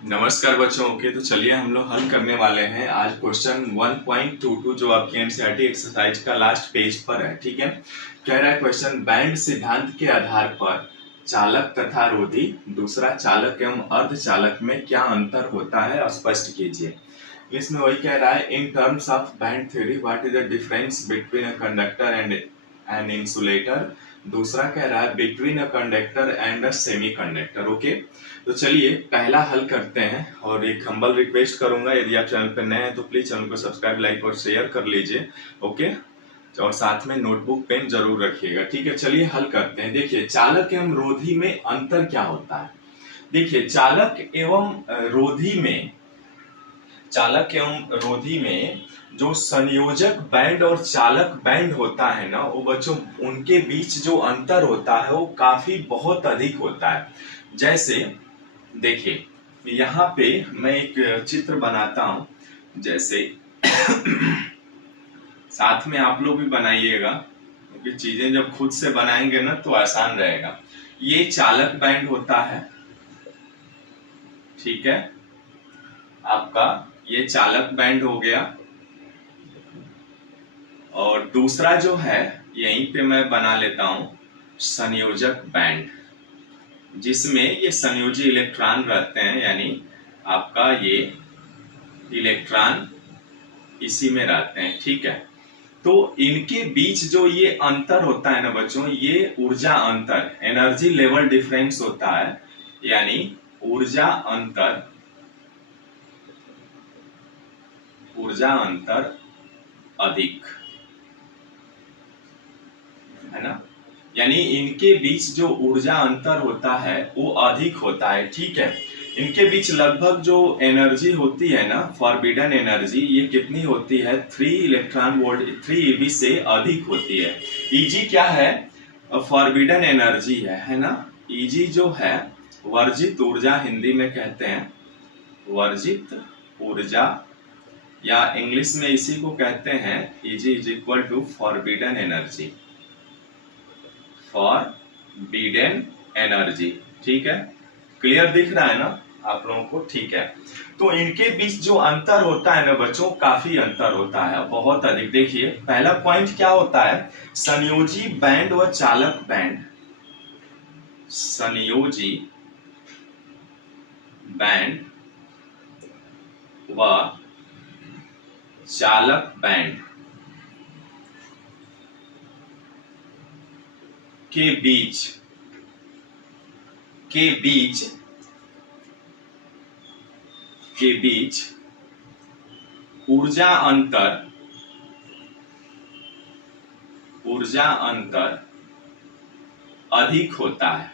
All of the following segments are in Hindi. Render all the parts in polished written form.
नमस्कार बच्चों। ओके, तो चलिए हम लोग हल करने वाले हैं आज क्वेश्चन 1.22 जो आपकी एनसीईआरटी एक्सरसाइज का लास्ट पेज पर है। ठीक है, कह रहा है क्वेश्चन बैंड सिद्धांत के आधार पर चालक तथा रोधी, दूसरा चालक एवं अर्धचालक में क्या अंतर होता है स्पष्ट कीजिए। इसमें वही कह रहा है, in terms of band theory what is the difference between a conductor and an insulator. दूसरा कह रहा है between a conductor and a semi conductor. Okay, तो चलिए पहला हल करते हैं और एक हम्बल रिक्वेस्ट करूंगा, यदि आप चैनल पर नए हैं तो प्लीज चैनल को सब्सक्राइब, लाइक और शेयर कर लीजिए। ओके, और साथ में नोटबुक पेन जरूर रखिएगा। ठीक है, चलिए हल करते हैं। देखिए, चालक एवं रोधी में अंतर क्या होता है। देखिए, चालक एवं रोधी में जो संयोजक बैंड और चालक बैंड होता है ना, वो बच्चों उनके बीच जो अंतर होता है वो काफी बहुत अधिक होता है। जैसे देखिए, यहाँ पे मैं एक चित्र बनाता हूं, जैसे साथ में आप लोग भी बनाइएगा, क्योंकि चीजें जब खुद से बनाएंगे ना तो आसान रहेगा। ये चालक बैंड होता है, ठीक है, आपका ये चालक बैंड हो गया। और दूसरा जो है, यहीं पे मैं बना लेता हूं संयोजक बैंड, जिसमें ये संयोजी इलेक्ट्रॉन रहते हैं, यानी आपका ये इलेक्ट्रॉन इसी में रहते हैं। ठीक है, तो इनके बीच जो ये अंतर होता है ना बच्चों, ये ऊर्जा अंतर, एनर्जी लेवल डिफरेंस होता है, यानी ऊर्जा अंतर अधिक है ना, यानी इनके बीच जो ऊर्जा अंतर होता है वो अधिक होता है। ठीक है, इनके बीच लगभग जो एनर्जी होती है ना, फॉरबिडन एनर्जी, ये कितनी होती है, 3 इलेक्ट्रॉन वोल्ट, 3 ईवी से अधिक होती है। ईजी क्या है, फॉरबिडन एनर्जी है ना। ईजी जो है वर्जित ऊर्जा हिंदी में कहते हैं, वर्जित ऊर्जा, या इंग्लिश में इसी को कहते हैं E g is equal to forbidden energy, forbidden energy. ठीक है, क्लियर दिख रहा है ना आप लोगों को। ठीक है, तो इनके बीच जो अंतर होता है ना बच्चों, काफी अंतर होता है, बहुत अधिक। देखिए, पहला पॉइंट क्या होता है, संयोजी बैंड व चालक बैंड, संयोजी बैंड व चालक बैंड के बीच ऊर्जा अंतर अधिक होता है।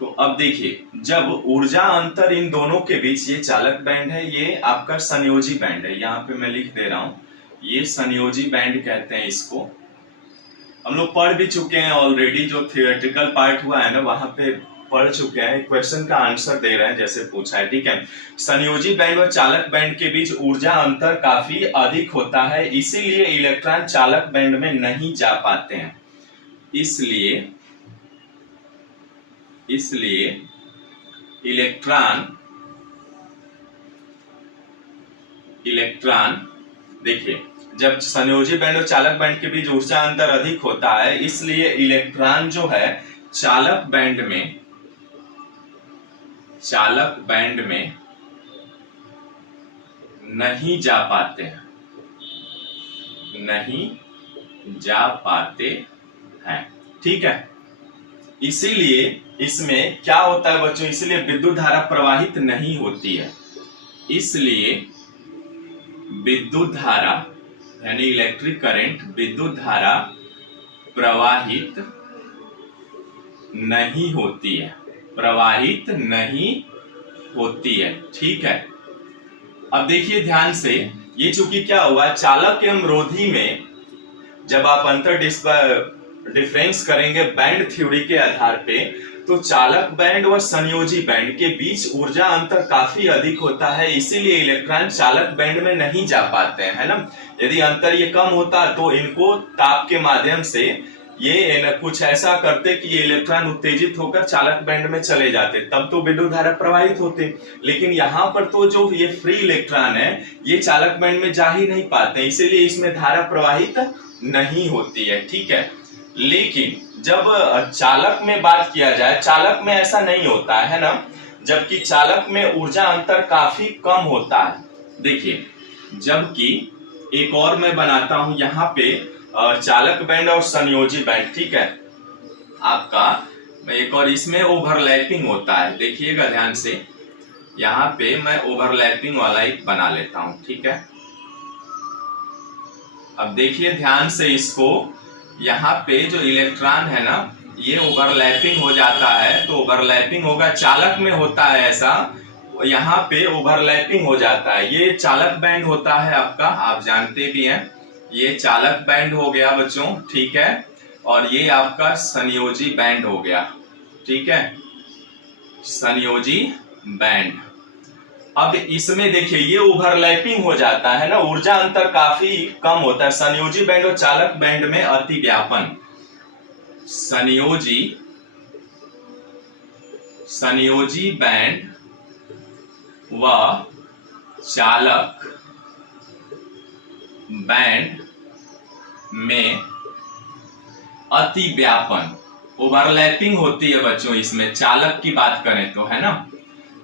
तो अब देखिए, जब ऊर्जा अंतर इन दोनों के बीच, ये चालक बैंड है, ये आपका संयोजी बैंड है, यहाँ पे मैं लिख दे रहा हूं, ये संयोजी बैंड कहते हैं इसको। हम लोग पढ़ भी चुके हैं ऑलरेडी, जो थियोरेटिकल पार्ट हुआ है ना वहां पे पढ़ चुके हैं, क्वेश्चन का आंसर दे रहे हैं जैसे पूछा है। ठीक है, संयोजी बैंड और चालक बैंड के बीच ऊर्जा अंतर काफी अधिक होता है, इसीलिए इलेक्ट्रॉन चालक बैंड में नहीं जा पाते हैं। इसलिए इलेक्ट्रॉन देखिए, जब संयोजी बैंड और चालक बैंड के बीच ऊर्जा अंतर अधिक होता है, इसलिए इलेक्ट्रॉन जो है चालक बैंड में नहीं जा पाते हैं। ठीक है, इसीलिए इसमें क्या होता है बच्चों, इसलिए विद्युत धारा प्रवाहित नहीं होती है, इसलिए विद्युत धारा यानी इलेक्ट्रिक करंट, विद्युत धारा प्रवाहित नहीं होती है। ठीक है, अब देखिए ध्यान से, ये चूंकि क्या हुआ, चालक एवं रोधी में जब आप अंतर डिफरेंस करेंगे बैंड थ्योरी के आधार पे, तो चालक बैंड व संयोजी बैंड के बीच ऊर्जा अंतर काफी अधिक होता है, इसीलिए इलेक्ट्रॉन चालक बैंड में नहीं जा पाते हैं, है ना। यदि अंतर ये कम होता तो इनको ताप के माध्यम से ये कुछ ऐसा करते कि ये इलेक्ट्रॉन उत्तेजित होकर चालक बैंड में चले जाते, तब तो विद्युत धारा प्रवाहित होते। लेकिन यहाँ पर तो जो ये फ्री इलेक्ट्रॉन है ये चालक बैंड में जा ही नहीं पाते, इसीलिए इसमें धारा प्रवाहित नहीं होती है। ठीक है, लेकिन जब चालक में बात किया जाए, चालक में ऐसा नहीं होता है ना, जबकि चालक में ऊर्जा अंतर काफी कम होता है। देखिए, जबकि एक और मैं बनाता हूं यहाँ पे चालक बैंड और संयोजी बैंड। ठीक है, आपका एक और इसमें ओवरलैपिंग होता है, देखिएगा ध्यान से। यहाँ पे मैं ओवरलैपिंग वाला एक बना लेता हूं। ठीक है, अब देखिए ध्यान से इसको, यहाँ पे जो इलेक्ट्रॉन है ना ये ओवरलैपिंग हो जाता है, तो ओवरलैपिंग होगा, चालक में होता है ऐसा, यहाँ पे ओवरलैपिंग हो जाता है। ये चालक बैंड होता है आपका, आप जानते भी हैं, ये चालक बैंड हो गया बच्चों। ठीक है, और ये आपका संयोजी बैंड हो गया। ठीक है, संयोजी बैंड। अब इसमें देखिए ये ओवरलैपिंग हो जाता है ना, ऊर्जा अंतर काफी कम होता है। संयोजी बैंड और चालक बैंड में अतिव्यापन, संयोजी बैंड व चालक बैंड में अतिव्यापन, ओवरलैपिंग होती है बच्चों इसमें, चालक की बात करें तो, है ना।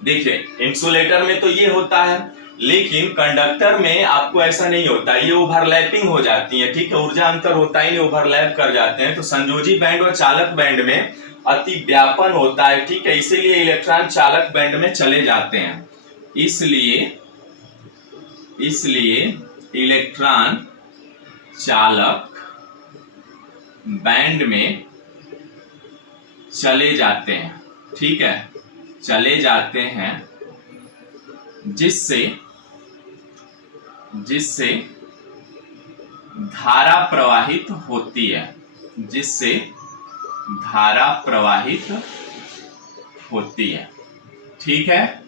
देखिए इंसुलेटर में तो ये होता है, लेकिन कंडक्टर में आपको ऐसा नहीं होता, ये ओवरलैपिंग हो जाती है। ठीक है, ऊर्जा अंतर होता ही नहीं, ओवरलैप कर जाते हैं। तो संयोजी बैंड और चालक बैंड में अतिव्यापन होता है। ठीक है, इसीलिए इलेक्ट्रॉन चालक बैंड में चले जाते हैं। इसलिए इलेक्ट्रॉन चालक बैंड में चले जाते हैं। ठीक है, चले जाते हैं, जिससे धारा प्रवाहित होती है, जिससे धारा प्रवाहित होती है। ठीक है,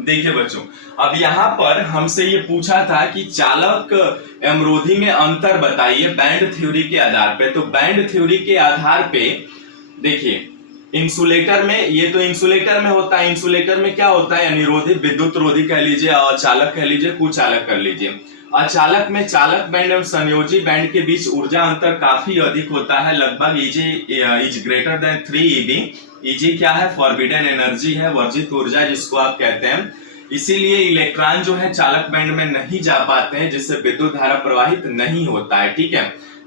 देखिए बच्चों, अब यहाँ पर हमसे ये पूछा था कि चालक अवरोधी में अंतर बताइए बैंड थ्योरी के आधार पे। तो बैंड थ्योरी के आधार पे देखिए, इंसुलेटर में, ये तो इंसुलेटर में होता है, इंसुलेटर में क्या होता है, अनिरोधी, विद्युत रोधी कह लीजिए, अचालक कह लीजिए, कुचालक कर लीजिए। अचालक में चालक बैंड एवं संयोजी बैंड के बीच ऊर्जा अंतर काफी अधिक होता है, लगभग is greater than 3 eV। Eg क्या है, फॉरबिडन एनर्जी है, वर्जित ऊर्जा जिसको आप कहते हैं। इसीलिए इलेक्ट्रॉन जो है चालक बैंड में नहीं जा पाते हैं, जिससे विद्युत धारा प्रवाहित नहीं होता है। ठीक है,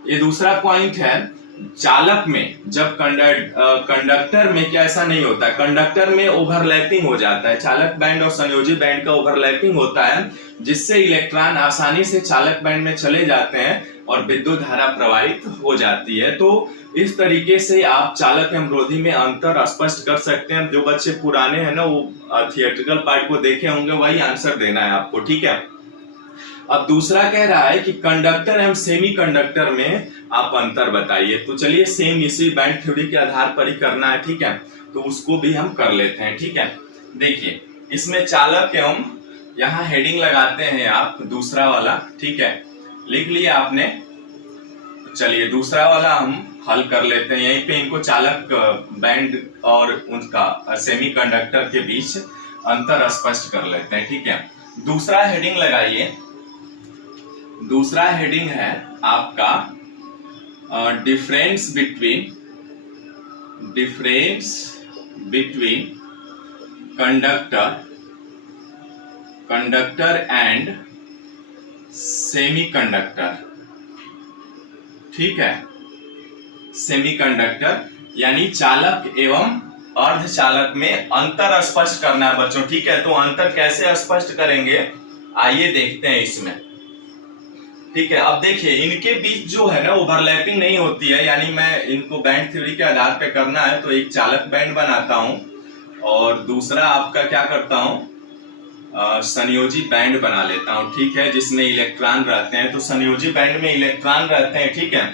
ये दूसरा पॉइंट है। चालक में जब कंडक्टर में क्या ऐसा नहीं होता, कंडक्टर में ओवरलैपिंग हो जाता है, चालक बैंड और संयोजी बैंड का ओवरलैपिंग होता है, जिससे इलेक्ट्रॉन आसानी से चालक बैंड में चले जाते हैं और विद्युत धारा प्रवाहित हो जाती है। तो इस तरीके से आप चालक अवरोधी में अंतर स्पष्ट कर सकते हैं। जो बच्चे पुराने हैं ना, वो थियोरेटिकल पार्ट को देखे होंगे, वही आंसर देना है आपको। ठीक है, अब दूसरा कह रहा है कि कंडक्टर एवं सेमी कंडक्टर में आप अंतर बताइए। तो चलिए सेम इसी बैंड थ्योरी के आधार पर ही करना है। ठीक है, तो उसको भी हम कर लेते हैं। ठीक है, देखिए इसमें चालक एवं, यहाँ हेडिंग लगाते हैं आप दूसरा वाला। ठीक है, लिख लिया आपने। चलिए दूसरा वाला हम हल कर लेते हैं। यहीं पे इनको चालक बैंड और उनका सेमी कंडक्टर के बीच अंतर स्पष्ट कर लेते हैं। ठीक है, दूसरा हेडिंग लगाइए। दूसरा हेडिंग है आपका difference between conductor and semi conductor. ठीक है, सेमीकंडक्टर यानी चालक एवं अर्धचालक में अंतर स्पष्ट करना है बच्चों। ठीक है, तो अंतर कैसे स्पष्ट करेंगे, आइए देखते हैं इसमें। ठीक है, अब देखिए इनके बीच जो है ना ओवरलैपिंग नहीं होती है, यानी मैं इनको बैंड थ्योरी के आधार पे करना है तो एक चालक बैंड बनाता हूं और दूसरा आपका क्या करता हूं, संयोजी बैंड बना लेता हूं। ठीक है, जिसमें इलेक्ट्रॉन रहते हैं। तो संयोजी बैंड में इलेक्ट्रॉन रहते हैं। ठीक है,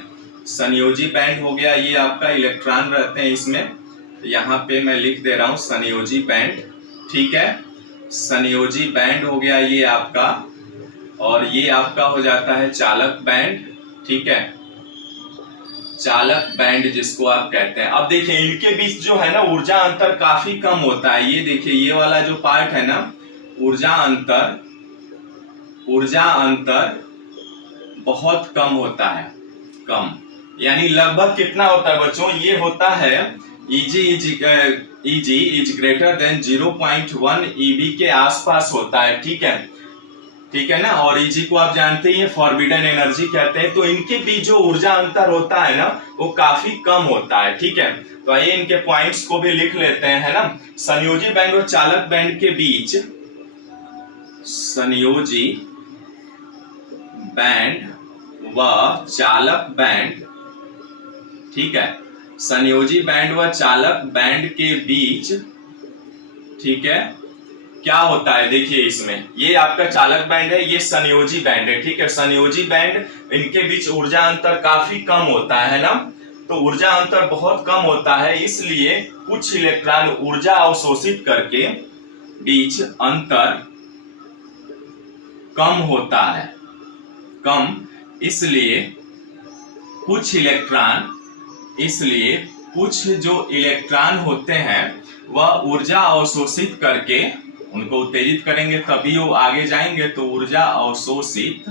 संयोजी बैंड हो गया, ये आपका इलेक्ट्रॉन रहते हैं इसमें। यहाँ पे मैं लिख दे रहा हूं संयोजी बैंड। ठीक है, संयोजी बैंड हो गया ये आपका, और ये आपका हो जाता है चालक बैंड। ठीक है, चालक बैंड जिसको आप कहते हैं। अब देखिए इनके बीच जो है ना ऊर्जा अंतर काफी कम होता है। ये देखिए ये वाला जो पार्ट है ना, ऊर्जा अंतर बहुत कम होता है, कम यानी लगभग कितना होता है बच्चों, ये होता है Eg is greater than 0.1 EV के आसपास होता है। ठीक है ना। और Eg को आप जानते ही फॉरबिडन एनर्जी कहते हैं। तो इनके बीच जो ऊर्जा अंतर होता है ना वो काफी कम होता है। ठीक है, तो आइए इनके पॉइंट्स को भी लिख लेते हैं, है ना। संयोजी बैंड और चालक बैंड के बीच, संयोजी बैंड व चालक बैंड, ठीक है, संयोजी बैंड व चालक बैंड के बीच, ठीक है, क्या होता है देखिए इसमें, ये आपका चालक बैंड है, ये संयोजी बैंड है। ठीक है, संयोजी बैंड इनके बीच ऊर्जा अंतर काफी कम होता है ना। तो ऊर्जा अंतर बहुत कम होता है, इसलिए कुछ इलेक्ट्रॉन ऊर्जा अवशोषित करके बीच अंतर कम होता है, कम, इसलिए कुछ जो इलेक्ट्रॉन होते हैं वह ऊर्जा अवशोषित करके, उनको उत्तेजित करेंगे तभी वो आगे जाएंगे। तो ऊर्जा अवशोषित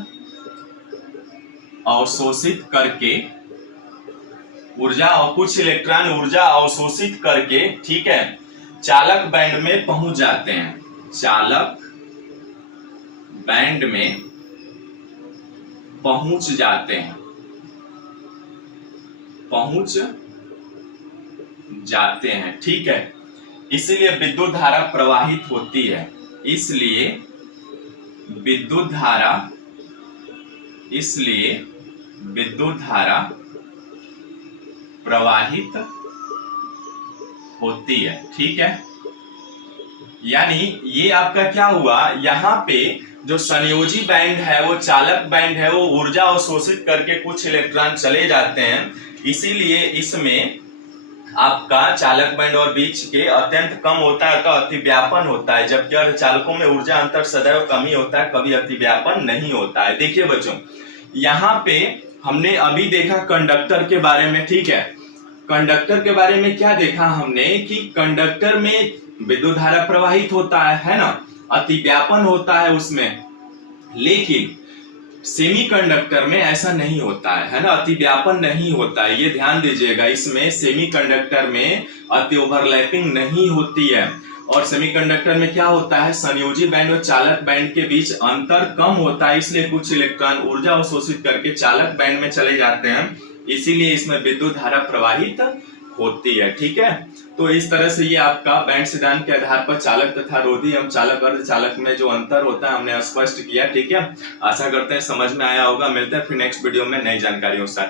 करके कुछ इलेक्ट्रॉन ऊर्जा अवशोषित करके, ठीक है, चालक बैंड में पहुंच जाते हैं, चालक बैंड में पहुंच जाते हैं। ठीक है, इसलिए विद्युत धारा प्रवाहित होती है, इसलिए विद्युत धारा प्रवाहित होती है। ठीक है, यानी ये आपका क्या हुआ, यहाँ पे जो संयोजी बैंड है वो चालक बैंड है, वो ऊर्जा अवशोषित करके कुछ इलेक्ट्रॉन चले जाते हैं, इसीलिए इसमें आपका चालक बैंड और बीच के अत्यंत कम होता है, तो अतिव्यापन होता है। जबकि अर्धचालकों में ऊर्जा अंतर सदैव कम ही होता है, कभी अतिव्यापन नहीं होता है। देखिए बच्चों, यहाँ पे हमने अभी देखा कंडक्टर के बारे में। ठीक है, कंडक्टर के बारे में क्या देखा हमने कि कंडक्टर में विद्युत धारा प्रवाहित होता है ना, अतिव्यापन होता है उसमें। लेकिन सेमीकंडक्टर में ऐसा नहीं होता है ना, अतिव्यापन नहीं होता है। ये ध्यान दीजिएगा, इसमें सेमीकंडक्टर में अति ओवरलैपिंग नहीं होती है। और सेमीकंडक्टर में क्या होता है, संयोजी बैंड और चालक बैंड के बीच अंतर कम होता है, इसलिए कुछ इलेक्ट्रॉन ऊर्जा अवशोषित करके चालक बैंड में चले जाते हैं, इसीलिए इसमें विद्युत धारा प्रवाहित होती है। ठीक है, तो इस तरह से ये आपका बैंड सिद्धांत के आधार पर चालक तथा रोधी एवं चालक अर्धचालक में जो अंतर होता है हमने स्पष्ट किया। ठीक है, आशा करते हैं समझ में आया होगा। मिलते हैं फिर नेक्स्ट वीडियो में नई जानकारियों के साथ।